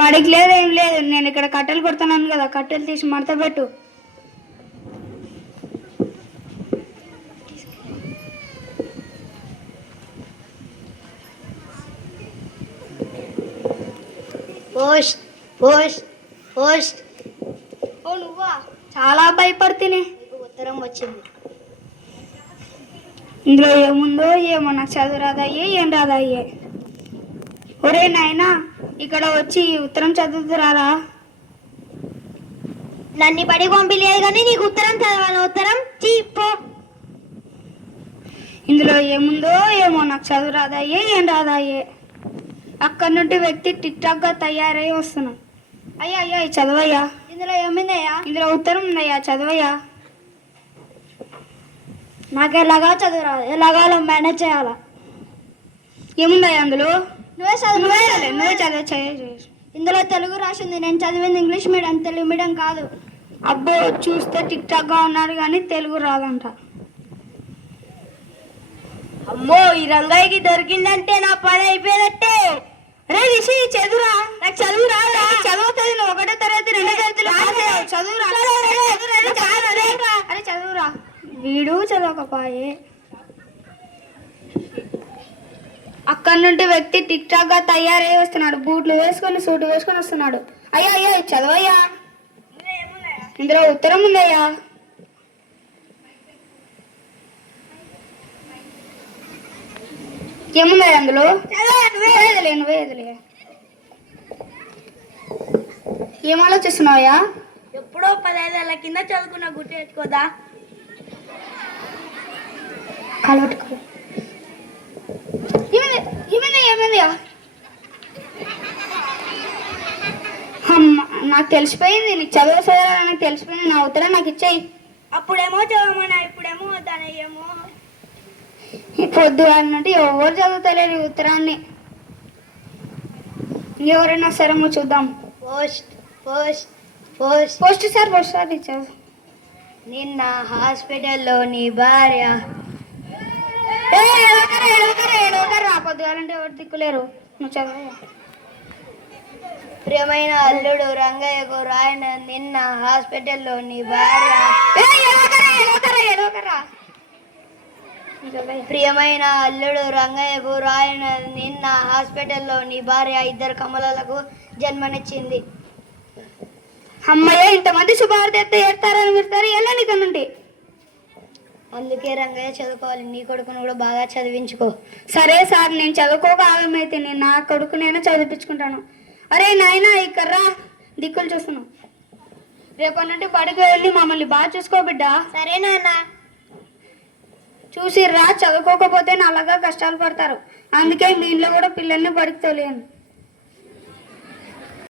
బడికి లేదు, ఏం లేదు. నేను ఇక్కడ కట్టెలు కొడుతున్నాను కదా, కట్టెలు తీసి మడత పెట్టు. Post post post. ఓ నువ్వా? చాలా భయపడుతుంది. ఉత్తరం వచ్చింది. ఇందులో ఏముందో ఏమో, నాకు చదువు రాదయ్యే, ఏం రాదయ్యే. ఒరే నాయనా, ఇక్కడ వచ్చి ఉత్తరం చదువుతురారా? నన్ను బడి పంపిలేదు కానీ నీకు ఉత్తరం చదవాలి. ఉత్తరం చీపో. ఇందులో ఏముందో ఏమో, నాకు చదువు రాదయ్యే, ఏం రాదయ్యే. అక్కడి నుండి వ్యక్తి టిక్ టాక్ గా తయారై వస్తున్నాం. అయ్యా అయ్యా చదవయ్యా. ఇందులో ఏముందయ్యా? ఇందులో ఉత్తరం ఉందయ్యా, చదవయ్యా. నాకు ఎలాగా చదువు రాదు, ఎలాగాలో మేనేజ్ చేయాలా? ఏముందయ్యా అందులో? నువ్వే చదువు. నువ్వే చదివే. ఇందులో తెలుగు రాసింది. నేను చదివింది ఇంగ్లీష్ మీడియం, తెలుగు మీడియం కాదు. అబ్బో, చూస్తే టిక్ టాక్ గా ఉన్నారు కానీ తెలుగు రాదంట. అమ్మో, ఈ రంగయ్యకి దొరికిందంటే నా పని అయిపోయినట్టే. రే రిషి, చదువురా. నాకు చదువు రాదురా. చదువుతుంది, నువ్వు ఒకటో తరగతి రెండో తరగతిలో చదువురా. అరే చదువురా. వీడు చదవకపాయే. అక్కడి నుండి వ్యక్తి టిక్ టాక్ గా తయారై వస్తున్నాడు. బూట్లు వేసుకొని సూటు వేసుకొని వస్తున్నాడు. అయ్యా అయ్యా చదవయ్యా. ఇందులో ఉత్తరం ఉందయ్యా. ఏముందయ్యా అందులో? నువ్వేదలే. ఏం ఆలోచిస్తున్నావయ్యా? ఎప్పుడో 15 ఏళ్ల కింద చదువుకున్న గుర్తు పెట్టుకోదా? కలవట్టుకో. ఏమైందయ్యా? అమ్మ, నాకు తెలిసిపోయింది. నీకు చదవని నాకు తెలిసిపోయింది. నా ఉత్తరం నాకు ఇచ్చేయి. అప్పుడేమో చదవమన్నా, ఇప్పుడేమో వద్దనయ్యేమో. పొద్దు అన్నట్టు ఎవరు చదువుతలేరు ఈ ఉత్తరాన్ని. ఎవరైనా సరే చూద్దాం. Post post post post sir ఇచ్చారు. నిన్న హాస్పిటల్లో నీ భార్య. పొద్దుగాలంటే ఎవరు దిక్కులేరు. నువ్వు చదువు. ప్రియమైన అల్లుడు రంగయ్యకు రాయన నిన్న హాస్పిటల్లో నీ భార్య. ప్రియమైన అల్లుడు రంగయ్యకు రాయన నిన్న హాస్పిటల్లో నీ భార్య 2 కమలలకు జన్మనిచ్చింది. అమ్మయ్య, ఇంతమంది శుభార్త ఏడతారని మీరు వెళ్ళండి ఇక్కడ నుండి. అందుకే రంగయ్య చదువుకోవాలి. నీ కొడుకును కూడా బాగా చదివించుకో. సరే సార్, నేను చదువుకోక ఆగమైతే నేను నా కొడుకునైనా చదివించుకుంటాను. అరే నాయనా, ఇక్కడ రా. దిక్కులు చూస్తున్నావు. రేపటి నుండి బడికి వెళ్ళి మమ్మల్ని బాగా చూసుకో బిడ్డ. సరే నాన్న. చూసి రా, చదువుకోకపోతే నాలాగా కష్టాలు పడతారు. అందుకే మీ ఇంట్లో కూడా పిల్లల్ని బడికి తోలేను.